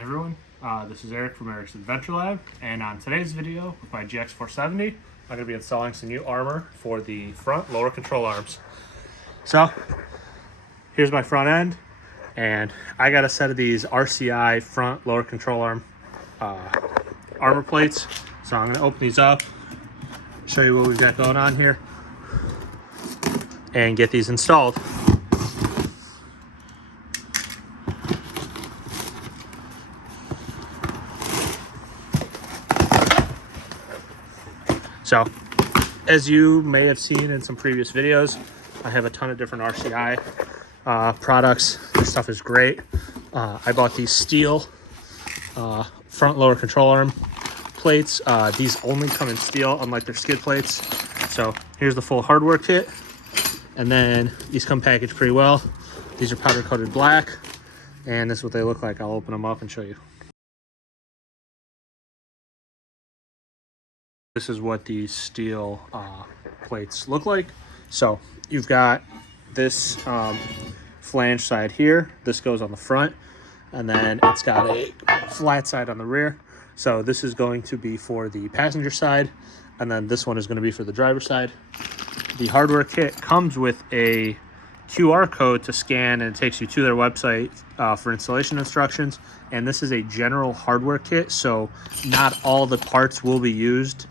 Hey everyone, this is Eric from Eric's Adventure Lab, and on today's video with my GX470, I'm going to be installing some new armor for the front lower control arms. So, here's my front end, and I got a set of these RCI front lower control arm armor plates. So I'm going to open these up, show you what we've got going on here, and get these installed. So, as you may have seen in some previous videos, I have a ton of different RCI products. This stuff is great. I bought these steel front lower control arm plates. These only come in steel, unlike their skid plates. So here's the full hardware kit. And then these come packaged pretty well. These are powder coated black. And this is what they look like. I'll open them up and show you. This is what these steel plates look like. So you've got this flange side here. This goes on the front, and then it's got a flat side on the rear. So this is going to be for the passenger side, and then this one is going to be for the driver's side. The hardware kit comes with a QR code to scan, and it takes you to their website for installation instructions. And this is a general hardware kit, so not all the parts will be used.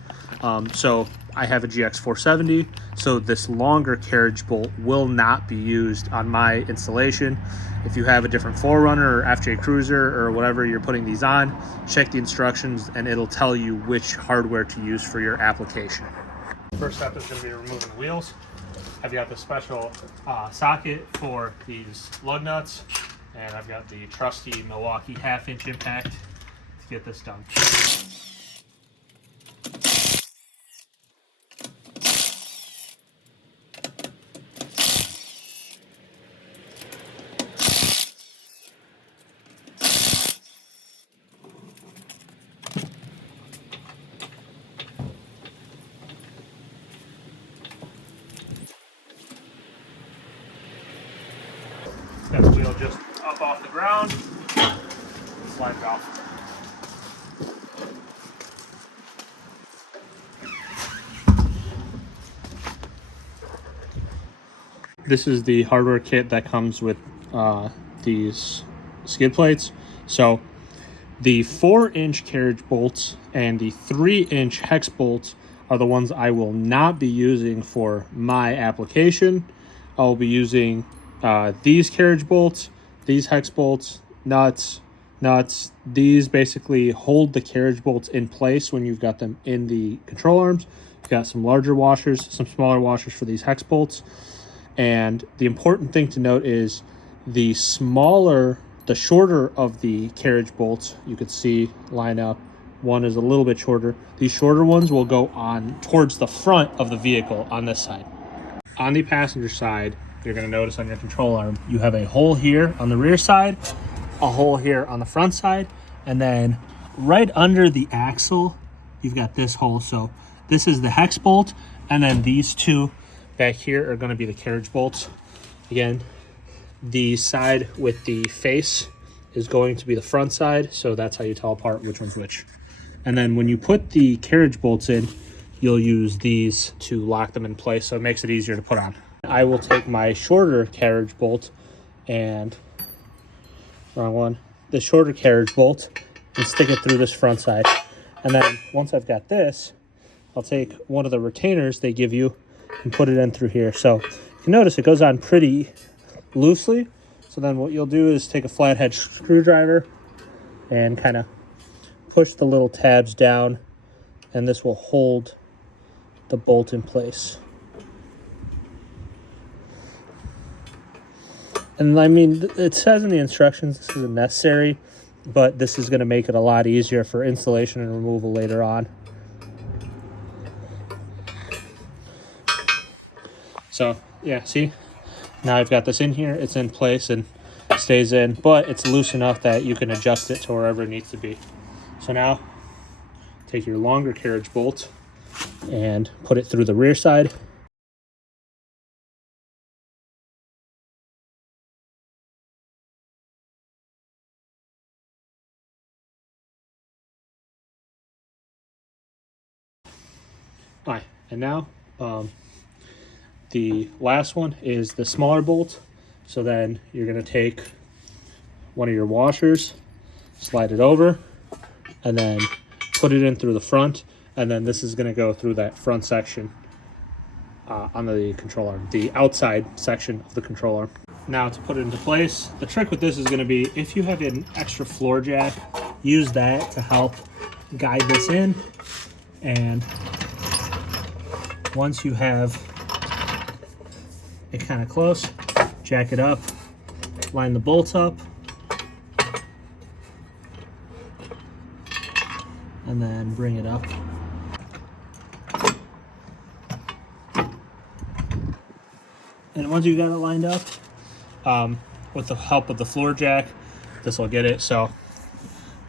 So I have a GX470, so this longer carriage bolt will not be used on my installation. If you have a different 4Runner or FJ Cruiser or whatever you're putting these on, check the instructions and it'll tell you which hardware to use for your application. First step is going to be removing the wheels. I've got the special socket for these lug nuts, and I've got the trusty Milwaukee 1/2-inch impact to get this done. That wheel just up off the ground, slide it off. This is the hardware kit that comes with these skid plates. So the 4-inch carriage bolts and the 3-inch hex bolts are the ones I will not be using for my application. I will be using these carriage bolts, these hex bolts, nuts. These basically hold the carriage bolts in place when you've got them in the control arms. You've got some larger washers, some smaller washers for these hex bolts. And the important thing to note is the shorter of the carriage bolts, you could see line up. One is a little bit shorter. These shorter ones will go on towards the front of the vehicle on this side. On the passenger side, you're going to notice on your control arm, you have a hole here on the rear side, a hole here on the front side, and then right under the axle, you've got this hole. So this is the hex bolt, and then these two back here are going to be the carriage bolts. Again, the side with the face is going to be the front side, so that's how you tell apart which one's which. And then when you put the carriage bolts in, you'll use these to lock them in place, so it makes it easier to put on. I will take my shorter carriage bolt and the shorter carriage bolt and stick it through this front side. And then once I've got this, I'll take one of the retainers they give you and put it in through here. So you can notice it goes on pretty loosely. So then what you'll do is take a flathead screwdriver and kind of push the little tabs down, and this will hold the bolt in place. And I mean, it says in the instructions this isn't necessary, but this is going to make it a lot easier for installation and removal later on. So yeah, see, now I've got this in here, it's in place and stays in, but it's loose enough that you can adjust it to wherever it needs to be. So now take your longer carriage bolt and put it through the rear side. Alright, and now the last one is the smaller bolt. So then you're going to take one of your washers, slide it over, and then put it in through the front, and then this is going to go through that front section on the control arm, the outside section of the control arm. Now to put it into place, the trick with this is going to be, if you have an extra floor jack, use that to help guide this in. And once you have it kind of close, jack it up, line the bolts up, and then bring it up. And once you got it lined up, with the help of the floor jack, this will get it. So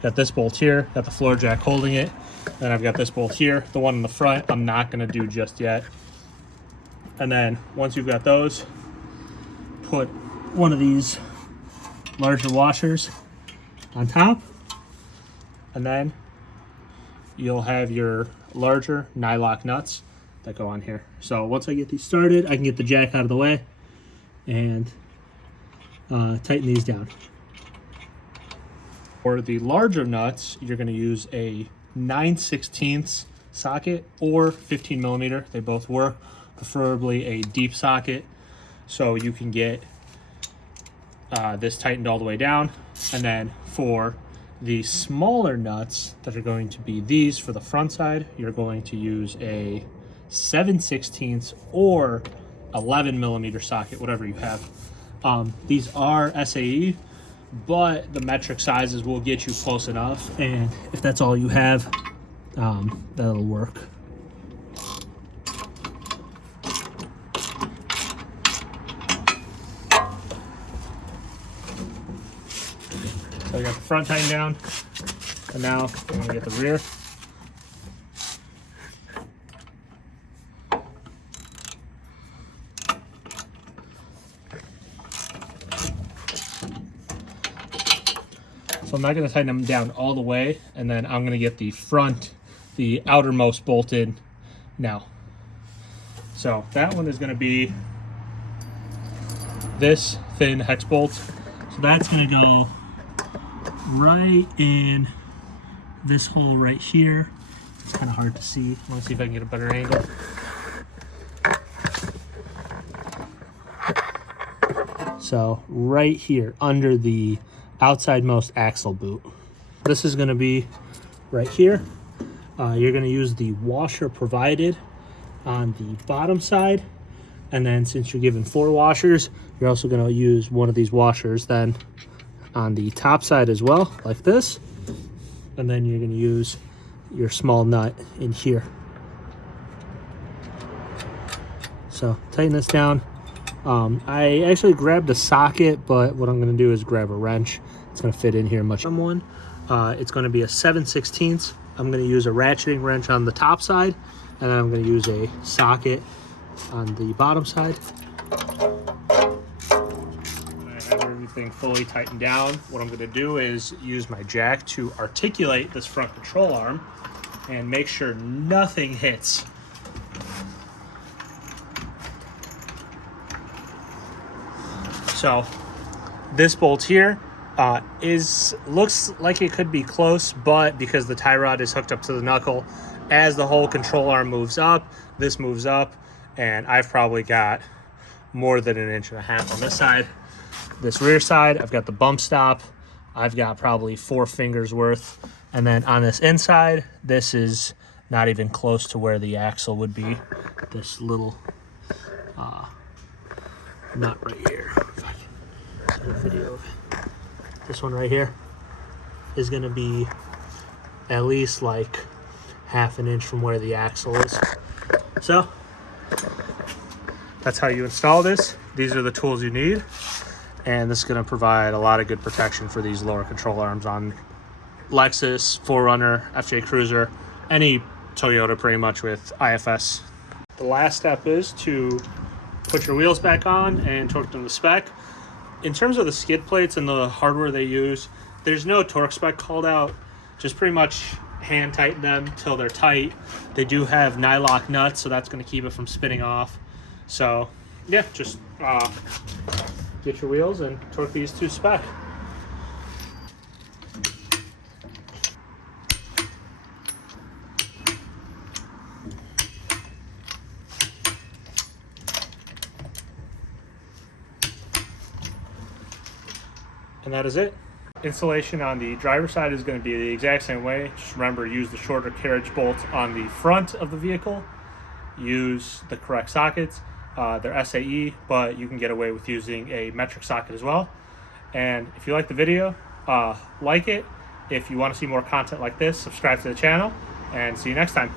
got this bolt here, got the floor jack holding it, then I've got this bolt here. The one in the front I'm not going to do just yet. And then once you've got those, put one of these larger washers on top, and then you'll have your larger nylock nuts that go on here. So once I get these started, I can get the jack out of the way and tighten these down. For the larger nuts, you're going to use a 9/16 socket or 15 millimeter. They both work, preferably a deep socket, so you can get this tightened all the way down. And then for the smaller nuts that are going to be these for the front side, you're going to use a 7/16 or 11 millimeter socket, whatever you have. These are SAE, but the metric sizes will get you close enough, and if that's all you have, that'll work. So I got the front tightened down, and now I'm going to get the rear. So I'm not going to tighten them down all the way, and then I'm going to get the front, the outermost bolted now. So that one is going to be this thin hex bolt. So that's going to go right in this hole right here. It's kind of hard to see. I want to see if I can get a better angle. So right here under the outsidemost axle boot. This is going to be right here. You're going to use the washer provided on the bottom side, and then since you're given 4 washers, you're also going to use one of these washers then on the top side as well, like this. And then you're going to use your small nut in here. So tighten this down. I actually grabbed a socket, but what I'm going to do is grab a wrench. It's going to fit in here much. It's going to be a 7/16. I'm going to use a ratcheting wrench on the top side, and then I'm going to use a socket on the bottom side. When I have everything fully tightened down, what I'm going to do is use my jack to articulate this front control arm and make sure nothing hits. So this bolt here looks like it could be close, but because the tie rod is hooked up to the knuckle, as the whole control arm moves up, this moves up, and I've probably got more than 1.5 inches on this side. This rear side, I've got the bump stop. I've got probably 4 fingers worth. And then on this inside, this is not even close to where the axle would be. This little nut right here. A video of this one right here is going to be at least like 1/2 inch from where the axle is. So that's how you install this. These are the tools you need, and this is going to provide a lot of good protection for these lower control arms on Lexus, 4Runner, FJ Cruiser, any Toyota pretty much with IFS. The last step is to put your wheels back on and torque them to spec. In terms of the skid plates and the hardware they use, there's no torque spec called out. Just pretty much hand tighten them till they're tight. They do have nylock nuts, so that's going to keep it from spinning off. So yeah, just get your wheels and torque these to spec. And that is it. Installation on the driver's side is going to be the exact same way. Just remember, use the shorter carriage bolt on the front of the vehicle. Use the correct sockets. They're SAE, but you can get away with using a metric socket as well. And if you like the video, like it. If you want to see more content like this, subscribe to the channel, and see you next time.